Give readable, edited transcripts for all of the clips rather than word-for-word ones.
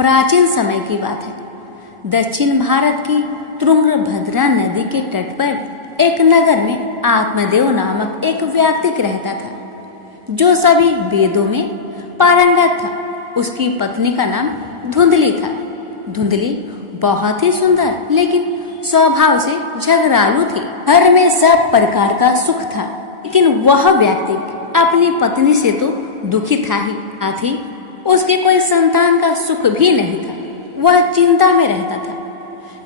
प्राचीन समय की बात है। दक्षिण भारत की तुंगभद्रा नदी के तट पर एक नगर में आत्मदेव नामक एक व्यक्ति रहता था, जो सभी वेदों में पारंगत था। उसकी पत्नी का नाम धुंधली था। धुंधली बहुत ही सुंदर लेकिन स्वभाव से झगड़ालू थी। घर में सब प्रकार का सुख था, लेकिन वह व्यक्ति अपनी पत्नी से तो दुखी था ही, साथ ही उसके कोई संतान का सुख भी नहीं था। वह चिंता में रहता था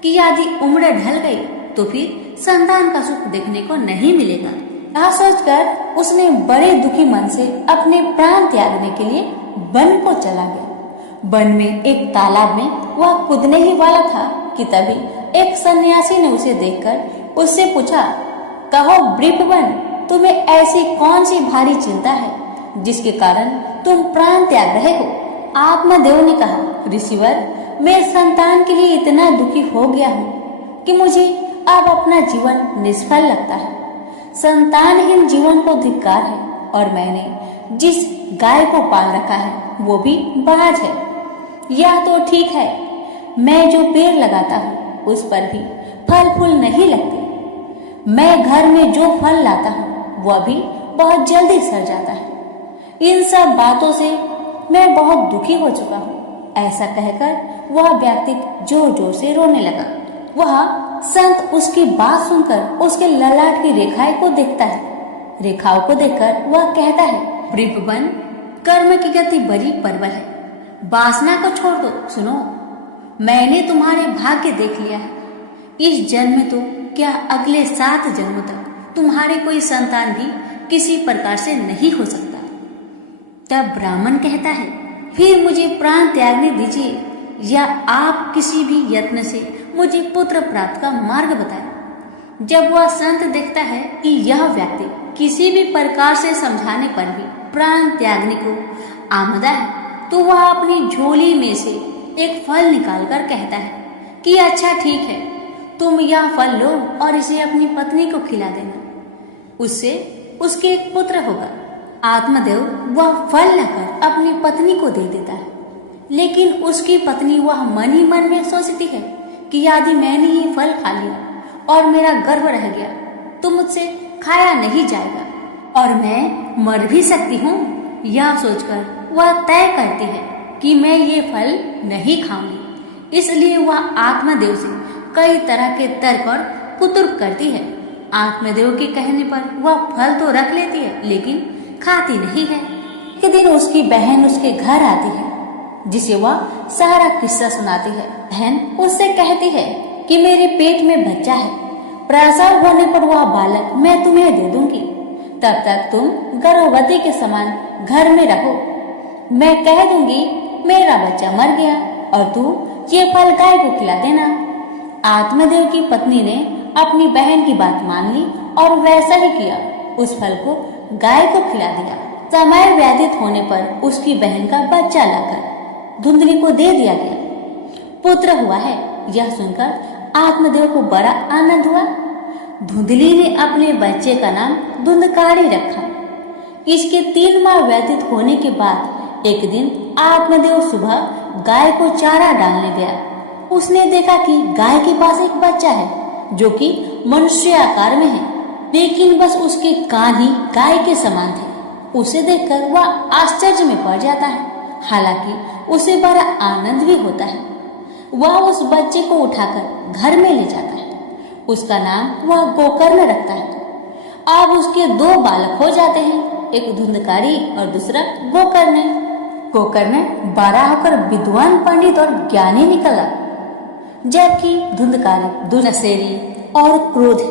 कि यदि उम्र ढल गई तो फिर संतान का सुख देखने को नहीं मिलेगा। यह सोचकर उसने बड़े दुखी मन से अपने प्राण त्यागने के लिए वन को चला गया। वन में एक तालाब में वह कूदने ही वाला था कि तभी एक सन्यासी ने उसे देखकर उससे पूछा, कहो वृपवन, तुम्हें ऐसी कौन सी भारी चिंता है जिसके कारण तुम प्राण त्याग रहे हो? आत्मदेव ने कहा, ऋषिवर, मैं संतान के लिए इतना दुखी हो गया हूँ कि मुझे अब अपना जीवन निष्फल लगता है। संतानहीन जीवन को धिक्कार है, और मैंने जिस गाय को पाल रखा है वो भी बाज है। यह तो ठीक है, मैं जो पेड़ लगाता हूँ उस पर भी फल फूल नहीं लगते। मैं घर में जो फल लाता हूँ वह भी बहुत जल्दी सड़ जाता है। इन सब बातों से मैं बहुत दुखी हो चुका हूँ। ऐसा कहकर वह व्यक्ति जोर जोर से रोने लगा। वह संत उसकी बात सुनकर उसके ललाट की रेखाएं को देखता है। रेखाओं को देखकर वह कहता है, वृपवन, कर्म की गति बड़ी प्रबल है, वासना को छोड़ दो। सुनो, मैंने तुम्हारे भाग्य देख लिया है। इस जन्म में तो क्या अगले 7 जन्मों तक तुम्हारे कोई संतान भी किसी प्रकार से नहीं हो सकता। तब ब्राह्मण कहता है, फिर मुझे प्राण त्यागने दीजिए, या आप किसी भी यत्न से मुझे पुत्र प्राप्त का मार्ग बताएं। जब वह संत देखता है कि यह व्यक्ति किसी भी प्रकार से समझाने पर भी प्राण त्यागने को आमदा है, तो वह अपनी झोली में से एक फल निकालकर कहता है कि अच्छा ठीक है, तुम यह फल लो और इसे अपनी पत्नी को खिला देना, उससे उसके एक पुत्र होगा। आत्मदेव वह फल लाकर अपनी पत्नी को दे देता है, लेकिन उसकी पत्नी वह मन ही मन में सोचती है कि यदि मैंने ये फल खा लिया और मेरा गर्भ रह गया तो मुझसे खाया नहीं जाएगा और मैं मर भी सकती हूँ। यह सोचकर वह तय करती है कि मैं ये फल नहीं खाऊंगी। इसलिए वह आत्मदेव से कई तरह के तर्क और कुतर्क करती है। आत्मदेव के कहने पर वह फल तो रख लेती है, लेकिन खाती नहीं है। एक दिन उसकी बहन उसके घर आती है, जिसे वह सारा किस्सा सुनाती है। बहन उससे कहती है कि मेरे पेट में बच्चा है, प्रसव होने पर वह बालक मैं तुम्हें दे दूंगी, तब तक तुम गर्भवती के समान घर में रहो। मैं कह दूंगी मेरा बच्चा मर गया और तू ये फल गाय को खिला देना। आत्मदेव की पत्नी ने अपनी बहन की बात मान ली और वैसा ही किया। उस फल को गाय को खिला दिया। समय व्यतीत होने पर उसकी बहन का बच्चा लाकर धुंधली को दे दिया गया। पुत्र हुआ है, यह सुनकर आत्मदेव को बड़ा आनंद हुआ। धुंधली ने अपने बच्चे का नाम धुंधकारी रखा। इसके 3 माह व्यतीत होने के बाद एक दिन आत्मदेव सुबह गाय को चारा डालने गया। उसने देखा कि गाय के पास एक बच्चा है जो कि मनुष्य आकार में है, लेकिन बस उसके कान ही गाय के समान थे। उसे देखकर वह आश्चर्य में पड़ जाता है, हालांकि उसे बड़ा आनंद भी होता है। वह उस बच्चे को उठाकर घर में ले जाता है। उसका नाम वह गोकर्ण रखता है। अब उसके 2 बालक हो जाते हैं, एक धुंधकारी और दूसरा गोकर्ण। गोकर्ण बड़ा होकर विद्वान, पंडित और ज्ञानी निकला, जबकि धुंधकारी दुर्नसेरी और क्रोधी,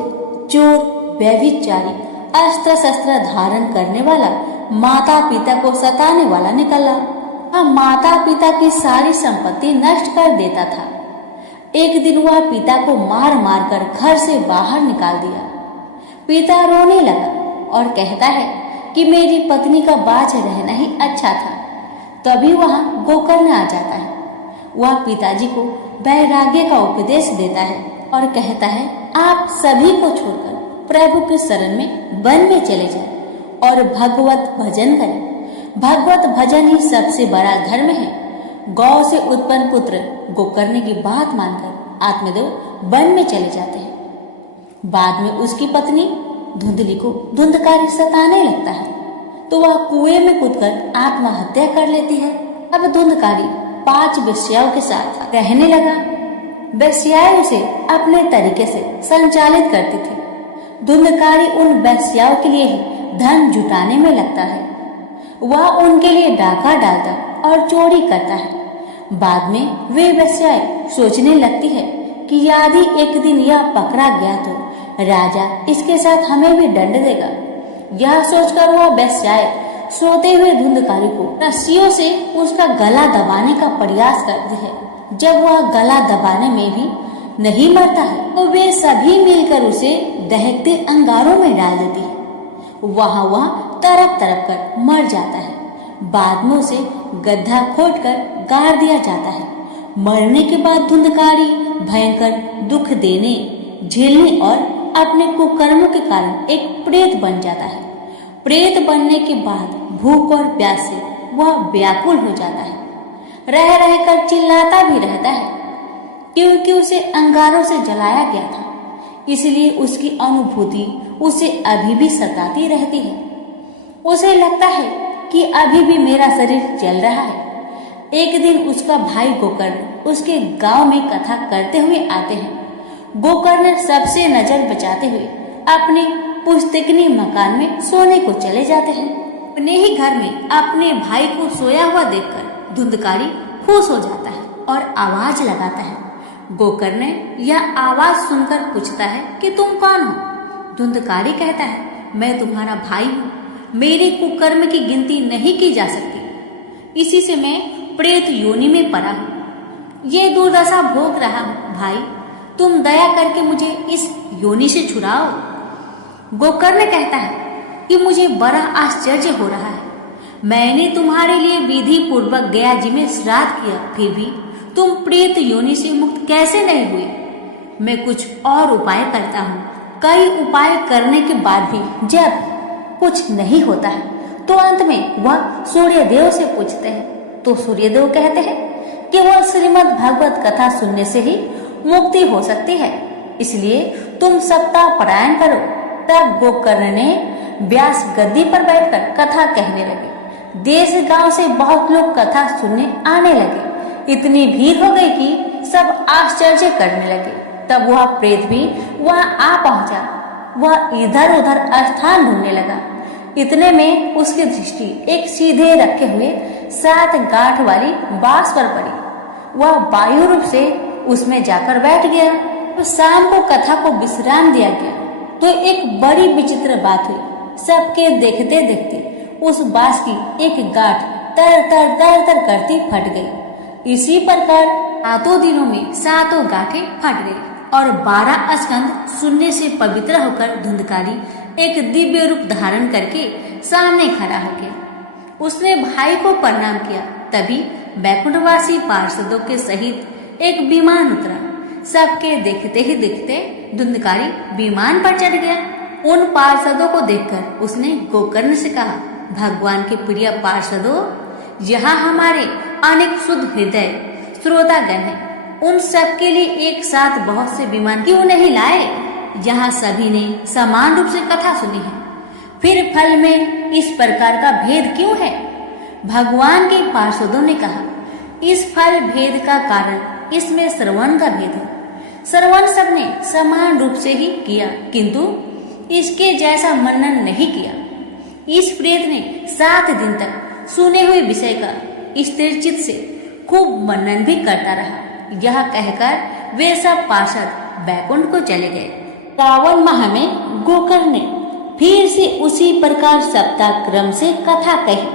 चोर, व्यभिचारी, अस्त्र शस्त्र धारण करने वाला, माता पिता को सताने वाला निकला। वह माता पिता की सारी संपत्ति नष्ट कर देता था। एक दिन वह पिता को मार मार कर घर से बाहर निकाल दिया। पिता रोने लगा और कहता है कि मेरी पत्नी का बाज रहना ही अच्छा था। तभी वहां गोकर्ण आ जाता है। वह पिताजी को वैराग्य का उपदेश देता है और कहता है, आप सभी को छोड़कर प्रभु के शरण में वन में चले जाएं और भगवत भजन करें। भगवत भजन ही सबसे बड़ा धर्म है। गौ से उत्पन्न पुत्र गोकर्ण की बात मानकर आत्मदेव वन में चले जाते हैं। बाद में उसकी पत्नी धुंधली को धुंधकारी सताने लगता है तो वह कुएं में कूदकर आत्महत्या कर लेती है। अब धुंधकारी 5 वेश्याओं के साथ रहने लगा। वेश्याएं उसे अपने तरीके से संचालित करती थी। धुंधकारी उन वेश्याओं के लिए ही धन जुटाने में लगता है। वह उनके लिए डाका डालता और चोरी करता है। बाद में वे वेश्याएं सोचने लगती है कि यदि एक दिन यह पकड़ा गया तो राजा इसके साथ हमें भी दंड देगा। यह सोचकर वह वेश्याएं सोते हुए धुंधकारी को रस्सियों से उसका गला दबाने का प्रयास करती है। जब वह गला दबाने में भी नहीं मरता है तो वे सभी मिलकर उसे दहकते अंगारों में डाल देती है। वह तड़प तड़प कर मर जाता है। बाद में उसे गड्ढा खोदकर गाड़ दिया जाता है। मरने के बाद धुंधकारी भयंकर दुख देने, झेलने और अपने कुकर्मों के कारण एक प्रेत बन जाता है। प्रेत बनने के बाद भूख और प्यास से वह व्याकुल हो जाता है। रह रहकर चिल्लाता भी रहता है क्योंकि उसे अंगारों से जलाया गया था। इसलिए उसकी अनुभूति उसे अभी भी सताती रहती है। उसे लगता है कि अभी भी मेरा शरीर जल रहा है। एक दिन उसका भाई गोकर्ण उसके गांव में कथा करते हुए आते हैं। गोकर्ण सबसे नजर बचाते हुए अपने पुस्तकनी मकान में सोने को चले जाते हैं। अपने ही घर में अपने भाई को सोया हुआ देखकर धुंधकारी खुश हो जाता है और आवाज लगाता है। गोकर्ण यह आवाज सुनकर पूछता है कि तुम कौन हो? धुंधकारी कहता है, मैं तुम्हारा भाई हूँ। मेरे कुकर्म की गिनती नहीं की जा सकती। इसी से मैं प्रेत योनि में पड़ा हूँ। ये दुर्दशा भोग रहा हूँ। भाई, तुम दया करके मुझे इस योनि से छुड़ाओ। गोकर्ण कहता है कि मुझे बड़ा आश्चर्य हो रहा है। मैंने तुम्हारे लिए विधि पूर्वक गया जी में श्राद्ध किया, फिर भी तुम प्रेत योनि से मुक्त कैसे नहीं हुए? मैं कुछ और उपाय करता हूँ। कई उपाय करने के बाद भी जब कुछ नहीं होता है तो अंत में वह सूर्यदेव से पूछते हैं। तो सूर्यदेव कहते हैं कि वह श्रीमद् भागवत कथा सुनने से ही मुक्ति हो सकती है, इसलिए तुम सप्ताह पारायण करो। तब गोकर्ण ने व्यास गद्दी पर बैठकर कथा कहने लगे। देश गांव से बहुत लोग कथा सुनने आने लगे। इतनी भीड़ हो गई कि सब आश्चर्य करने लगे। तब वह प्रेत भी वहां आ पहुंचा। वह इधर उधर स्थान ढूंढने लगा। इतने में उसकी दृष्टि एक सीधे रखे हुए 7 गांठ वाली बांस पर पड़ी। वह वायु रूप से उसमें जाकर बैठ गया। तो शाम को कथा को विश्राम दिया गया तो एक बड़ी विचित्र बात हुई। सबके देखते देखते उस बांस की एक गांठ तर तर तर तर करती फट गई। इसी प्रकार 7 दिनों में 7 गांठें फट गई और 12 स्कंद सुनने से पवित्र होकर धुंधकारी एक दिव्य रूप धारण करके सामने खड़ा हो गया। उसने भाई को प्रणाम किया। तभी बैकुंठवासी पार्षदों के सहित एक विमान उतरा। सबके देखते ही देखते धुंधकारी विमान पर चढ़ गया। उन पार्षदों को देखकर उसने गोकर्ण से कहा, भगवान के प्रिय पार्षदों, यहाँ हमारे अनेक शुद्ध हृदय श्रोतागण हैं। उन सब के लिए एक साथ बहुत से विमान क्यों नहीं लाए? यहाँ सभी ने समान रूप से कथा सुनी है, फिर फल में इस प्रकार का भेद क्यों है? भगवान के पार्षदों ने कहा, इस फल भेद का कारण इसमें श्रवण का भेद है। श्रवण सबने समान रूप से ही किया, किंतु इसके जैसा मनन नहीं किया। इस प्रेत ने 7 दिन तक सुने हुए विषय का स्थिर चित्त से खूब मनन भी करता रहा। यह कहकर वे सब पार्षद बैकुंठ को चले गए। श्रावण माह में गोकर्ण ने फिर से उसी प्रकार सप्ताह क्रम से कथा कही।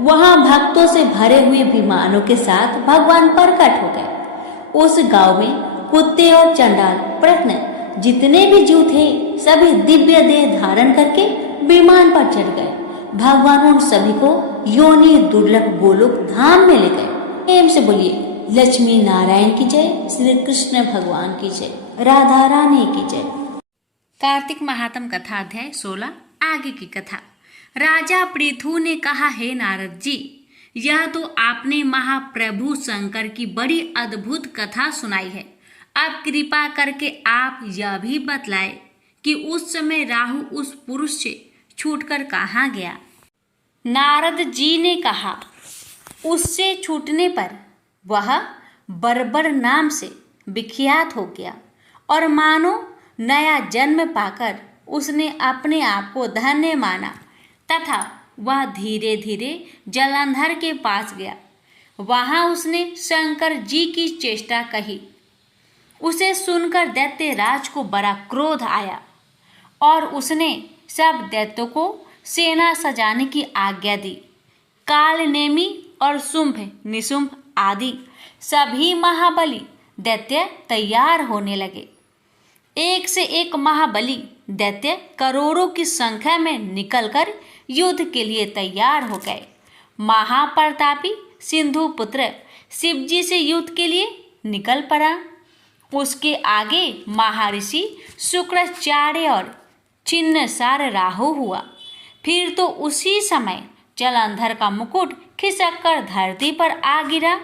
वहां भक्तों से भरे हुए विमानों के साथ भगवान प्रकट हो गए। उस गांव में कुत्ते और चंडाल प्रश्न जितने भी जीव थे सभी दिव्य देह धारण करके विमान पर चढ़ गए। भगवान उन सभी को योनि दुर्लभ गोलोक धाम में ले गए। प्रेम से बोलिए लक्ष्मी नारायण की जय, श्री कृष्ण भगवान की जय, राधा रानी की जय। कार्तिक महात्म कथा अध्याय 16 आगे की कथा। राजा पृथु ने कहा, हे नारद जी, यह तो आपने महाप्रभु शंकर की बड़ी अद्भुत कथा सुनाई है। अब कृपा करके आप यह भी बतलाए कि उस समय राहु उस पुरुष से छूटकर कहाँ गया। नारद जी ने कहा, उससे छूटने पर वह बर्बर नाम से विख्यात हो गया और मानो नया जन्म पाकर उसने अपने आप को धन्य माना तथा वह धीरे धीरे जलंधर के पास गया। वहां उसने शंकर जी की चेष्टा कही। उसे सुनकर दैत्यराज को बड़ा क्रोध आया और उसने सब दैत्यों को सेना सजाने की आज्ञा दी। कालनेमी और शुंभ निशुंभ आदि सभी महाबली दैत्य तैयार होने लगे। एक से एक महाबली दैत्य करोड़ों की संख्या में निकलकर युद्ध के लिए तैयार हो गए। महाप्रतापी सिंधु पुत्र शिवजी से युद्ध के लिए निकल पड़ा। उसके आगे महर्षि शुक्राचार्य और छिन्नसार राहु हुआ। फिर तो उसी समय जलंधर का मुकुट खिसक कर धरती पर आ गिरा।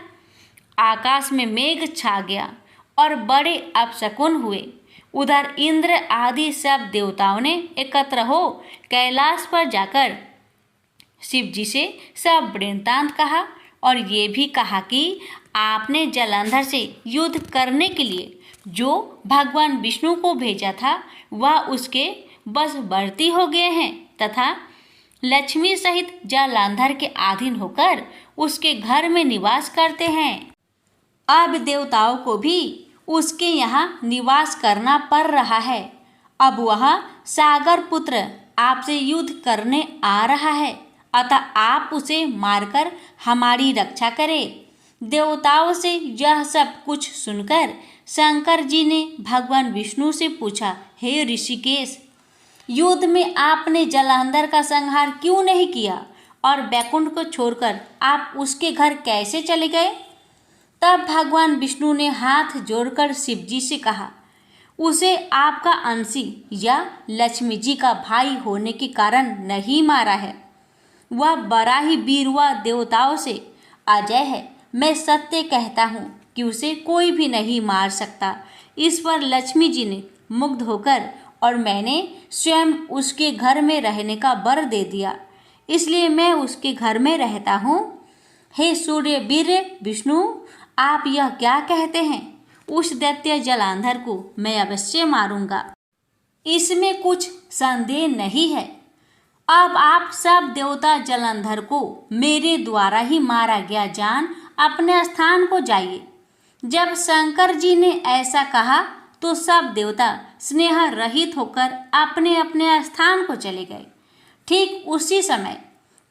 आकाश में मेघ छा गया और बड़े अपशकुन हुए। उधर इंद्र आदि सब देवताओं ने एकत्र हो कैलाश पर जाकर शिव जी से सब वृत्तांत कहा और ये भी कहा कि आपने जलंधर से युद्ध करने के लिए जो भगवान विष्णु को भेजा था वह उसके वशवर्ती हो गए हैं तथा लक्ष्मी सहित जलंधर के अधीन होकर उसके घर में निवास करते हैं। अब देवताओं को भी उसके यहाँ निवास करना पड़ रहा है। अब वह सागर पुत्र आपसे युद्ध करने आ रहा है, अतः आप उसे मारकर हमारी रक्षा करें। देवताओं से यह सब कुछ सुनकर शंकर जी ने भगवान विष्णु से पूछा, हे ऋषिकेश, युद्ध में आपने जलंधर का संहार क्यों नहीं किया और वैकुंठ को छोड़कर आप उसके घर कैसे चले गए? तब भगवान विष्णु ने हाथ जोड़कर शिव जी से कहा, उसे आपका अंशी या लक्ष्मी जी का भाई होने के कारण नहीं मारा है। वह बड़ा ही वीरवा देवताओं से अजय है। मैं सत्य कहता हूँ कि उसे कोई भी नहीं मार सकता। इस पर लक्ष्मी जी ने मुग्ध होकर और मैंने स्वयं उसके घर में रहने का वर दे दिया, इसलिए मैं उसके घर में रहता हूँ। हे सूर्य वीर विष्णु, आप यह क्या कहते हैं? उस दैत्य जलंधर को मैं अवश्य मारूंगा, इसमें कुछ संदेह नहीं है। अब आप सब देवता जलंधर को मेरे द्वारा ही मारा गया जान अपने स्थान को जाइए। जब शंकर जी ने ऐसा कहा तो सब देवता स्नेह रहित होकर अपने अपने स्थान को चले गए। ठीक उसी समय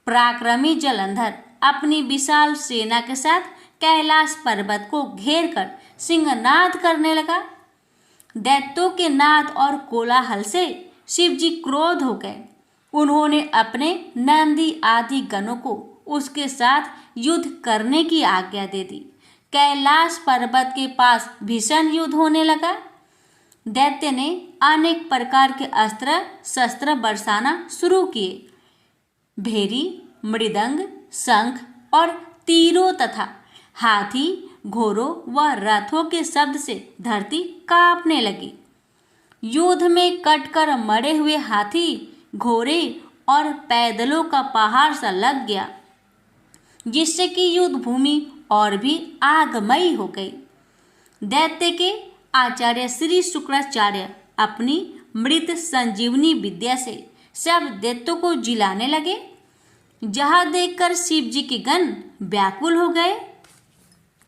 पराक्रमी जलंधर अपनी विशाल सेना के साथ कैलाश पर्वत को घेर कर सिंहनाद करने लगा। दैत्यों के नाद और कोलाहल से शिव जी क्रोध हो गए। उन्होंने अपने नंदी आदि गणों को उसके साथ युद्ध करने की आज्ञा दे दी। कैलाश पर्वत के पास भीषण युद्ध होने लगा। दैत्य ने अनेक प्रकार के अस्त्र शस्त्र बरसाना शुरू किए। भेरी, मृदंग, शंख और तीरों तथा हाथी, घोड़ों व रथों के शब्द से धरती कांपने लगी। युद्ध में कटकर मरे हुए हाथी, घोड़े और पैदलों का पहाड़ सा लग गया, जिससे कि युद्ध भूमि और भी आगमयी हो गई। दैत्य के आचार्य श्री शुक्राचार्य अपनी मृत संजीवनी विद्या से सब दैत्यों को जिलाने लगे। जहाँ देखकर शिव जी के गण व्याकुल हो गए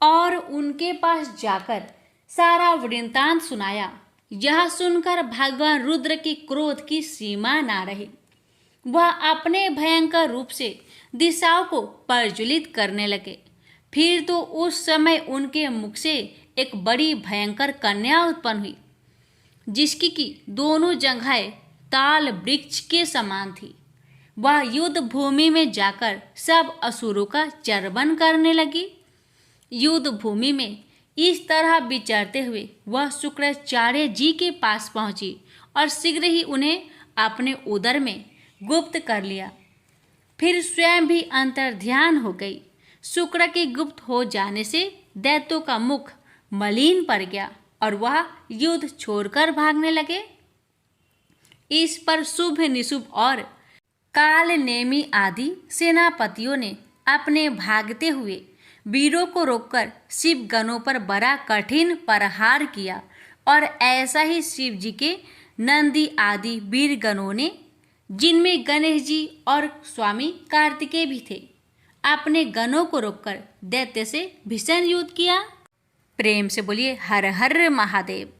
और उनके पास जाकर सारा वृत्तांत सुनाया। यह सुनकर भगवान रुद्र के क्रोध की सीमा ना रही। वह अपने भयंकर रूप से दिशाओं को प्रज्वलित करने लगे। फिर तो उस समय उनके मुख से एक बड़ी भयंकर कन्या उत्पन्न हुई, जिसकी की दोनों जंघाएं ताल वृक्ष के समान थी। वह युद्ध भूमि में जाकर सब असुरों का चर्वण करने लगी। युद्ध भूमि में इस तरह विचरते हुए वह शुक्राचार्य जी के पास पहुंची और शीघ्र ही उन्हें अपने उदर में गुप्त कर लिया। फिर स्वयं भी अंतर्ध्यान हो गई। शुक्र के गुप्त हो जाने से दैत्यों का मुख मलिन पड़ गया और वह युद्ध छोड़कर भागने लगे। इस पर शुभ निशुभ और काल नेमी आदि सेनापतियों ने अपने भागते हुए वीरों को रोककर शिव गणों पर बड़ा कठिन प्रहार किया और ऐसा ही शिव जी के नंदी आदि वीर गणों ने, जिनमें गणेश जी और स्वामी कार्तिकेय भी थे, अपने गणों को रोककर दैत्य से भीषण युद्ध किया। प्रेम से बोलिए हर हर महादेव।